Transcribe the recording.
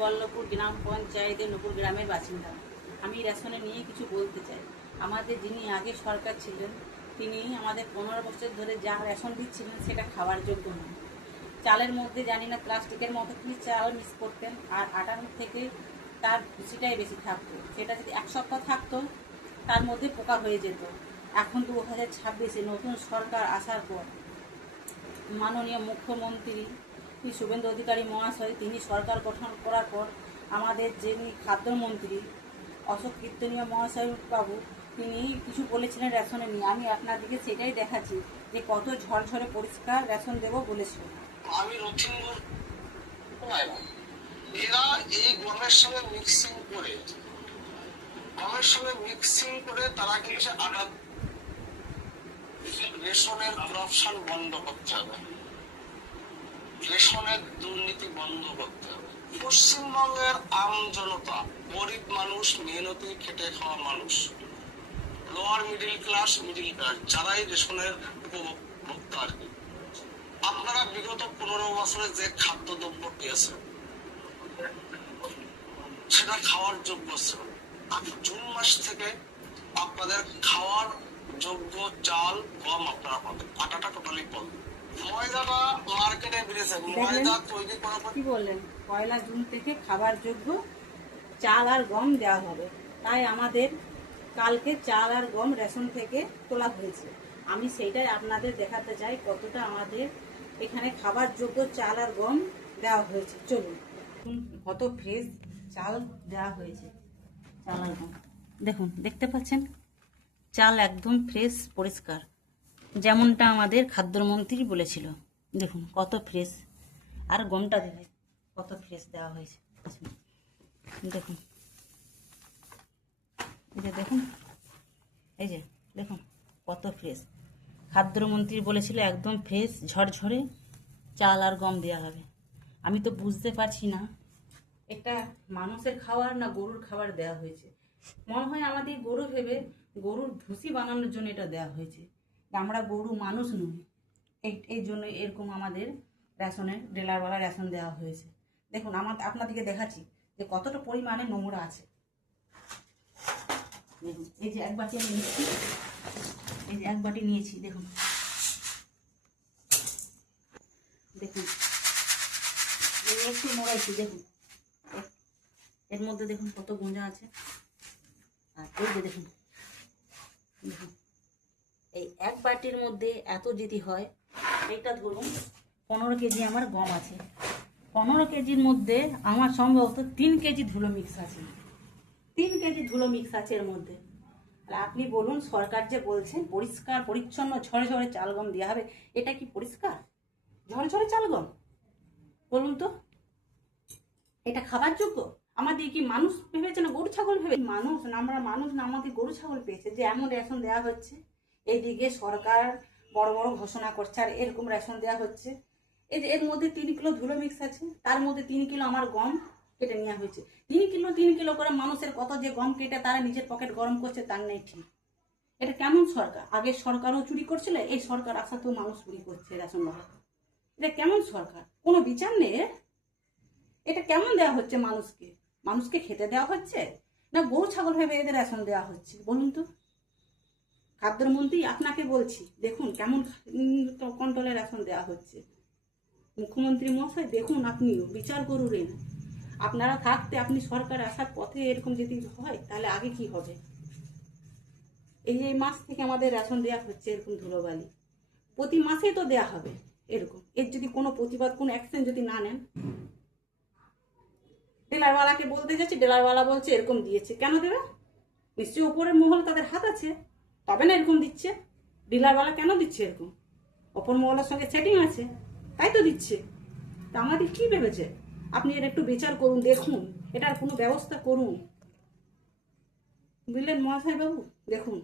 বল্লভপুর গ্রাম পঞ্চায়েতের নূপুর গ্রামের বাসিন্দা। আমি রেশনে নিয়ে কিছু বলতে চাই। আমাদের যিনি আগে সরকার ছিলেন তিনি আমাদের 15 বছর ধরে যা রেশন দিচ্ছিলেন সেটা খাওয়ার যোগ্য নয়। চালের মধ্যে জানি না প্লাস্টিকের মধ্যে কি চাল মিক্স করতেন, আর আটার থেকে তার ভুসিটাই বেশি থাকতো। সেটা যদি এক সপ্তাহ থাকতো তার মধ্যে পোকা হয়ে যেত। এখন 2026-এ নতুন সরকার আসার পর মাননীয় মুখ্যমন্ত্রী শুভেন্দু অধিকারী মহাশয় তিনি সরকার গঠন করার পর আমাদের যিনি খাদ্যমন্ত্রী অশোক কীর্তনীয় মহাশয় বাবু তিনি কিছু বলেছিলেন রেশনে নিয়ে। আমি আপনাদেরকে সেটাই দেখাচ্ছি যে কত ঝরঝরে পরিষ্কার রেশন দেবো বলেছিল। আমি রথিনগর এরা এই গমের সঙ্গে মিক্সিং করে তারা কিছু আঘাত। রেশনের করাপশন বন্ধ করতে হবে, রেশনের দুর্নীতি বন্ধ করতে হবে। পশ্চিমবঙ্গের আম জনতা, গরিব মানুষ, মেহনতি খেটে খাওয়া মানুষ, লোয়ার মিডিল ক্লাস যারাই রেশনের উপভোক্তা আর কি। আপনারা বিগত 15 বছরে যে খাদ্যদ্রব্য পেয়েছেন সেটা খাওয়ার যোগ্য ছিল। জুন মাস থেকে আপনাদের খাওয়ার যোগ্য চাল, গম আপনারা পাবেন। আটাটা টোটালি বন্ধ। ময়দাটা মার্কেটে বেরিয়েছে, ময়দা তৈরি করার পর কি বললেন 1 জুন থেকে খাবার যোগ্য চাল আর গম দেওয়া হবে। তাই আমাদের কালকে চাল আর গম রেশন থেকে তোলা হয়েছে। আমি সেইটাই আপনাদের দেখাতে চাই কতটা আমাদের এখানে খাবার যোগ্য চাল আর গম দেওয়া হয়েছে। চলুন, কত ফ্রেশ চাল দেওয়া হয়েছে। চাল আর গম দেখুন, দেখতে পাচ্ছেন চাল একদম ফ্রেশ পরিষ্কার, যেমনটা আমাদের খাদ্যমন্ত্রী বলেছিল। দেখুন কত ফ্রেশ, আর গমটা দেখে কত ফ্রেশ দেওয়া হয়েছে। দেখুন এই যে দেখুন, এই যে দেখুন কত ফ্রেশ। খাদ্যমন্ত্রী বলেছিল একদম ফ্রেশ ঝরঝরে চাল আর গম দেওয়া হবে। আমি তো বুঝতে পারছি না এটা মানুষের খাবার না গরুর খাবার দেওয়া হয়েছে। মনে হয় আমাদের গরু ভেবে গরুর ভুসি বানানোর জন্য এটা দেওয়া হয়েছে। আমরা গরু মানুষ নই, এই জন্য এরকম আমাদের রেশনের ডিলারওয়ালা রেশন দেওয়া হয়েছে। দেখুন আপনাদেরকে দেখাচ্ছি যে কতটা পরিমাণে নোংরা আছে। দেখুন এই যে এক বাটি আমি নিচ্ছি, এই যে এক বাটি নিয়েছি, দেখুন দেখুন একটু মোড়াইছি। দেখুন এর মধ্যে দেখুন কত গুঁজা আছে। আর এই যে দেখুন দেখুন এই এক বাটির মধ্যে এত যদি হয়, এটা ধরুন 15 কেজি আমার গম আছে। 15 কেজির মধ্যে আমার সম্ভবত 3 কেজি ধুলো মিক্স আছে। 3 কেজি ধুলো মিক্স আছে এর মধ্যে। আর আপনি বলুন, সরকার যে বলছেন পরিষ্কার পরিচ্ছন্ন ঝরঝরে চাল গম দেওয়া হবে, এটা কি পরিষ্কার ঝরঝরে চাল গম? বলুন তো, এটা খাবার যোগ্য? আমাদের কি মানুষ ভেবেছে না গরু ছাগল ভেবে? মানুষ না আমরা, মানুষ না আমাদের গরু ছাগল পেয়েছে যে এমন রেশন দেওয়া হচ্ছে। এইদিকে সরকার বড় বড় ঘোষণা করছে আর এরকম রেশন দেওয়া হচ্ছে। এই যে এর মধ্যে 3 কিলো ধুলো মিক্স আছে, তার মধ্যে 3 কিলো আমার গম কেটে নেওয়া হয়েছে। 3 কিলো করে মানুষের কত যে গম কেটে তারা নিজের পকেট গরম করছে তার নেই ঠিক। এটা কেমন সরকার? আগের সরকারও চুরি করছিল, এই সরকার আসাতেও মানুষ চুরি করছে রেশনওয়ালা। এটা কেমন সরকার? কোনো বিচার নেই। এটা কেমন দেওয়া হচ্ছে মানুষকে? মানুষকে খেতে দেওয়া হচ্ছে না গরু ছাগল ভেবে এদের রেশন দেওয়া হচ্ছে? বলুন তো। খাদ্যমন্ত্রী আপনাকে বলছি, দেখুন কেমন কন্ট্রোলে রেশন দেওয়া হচ্ছে। মুখ্যমন্ত্রী মহাশয় দেখুন, আপনিও বিচার করুন। আপনারা থাকতে, আপনি সরকার আসার পথে এরকম যদি হয় তাহলে আগে কি হবে? এই মাস থেকে আমাদের রেশন দেওয়া হচ্ছে এরকম ধুলোবালি। প্রতি মাসেই তো দেওয়া হবে এরকম। এর যদি কোনো প্রতিবাদ, কোনো অ্যাকশন যদি না নেন। ডিলারওয়ালাকে বলতে যাচ্ছি, ডিলারওয়ালা বলছে এরকম দিয়েছে। কেন দেবে? নিশ্চয়ই উপরের মহলে তাদের হাত আছে, তবে না এরকম দিচ্ছে। ডিলারওয়ালা কেন দিচ্ছে এরকম? অপর মহলের সঙ্গে সেটিং আছে, তাই তো দিচ্ছে। তা আমাদের কি ভেবেছে? আপনি এর একটু বিচার করুন, দেখুন এটার কোনো ব্যবস্থা করুন। বুঝলেন মহাশয় বাবু? দেখুন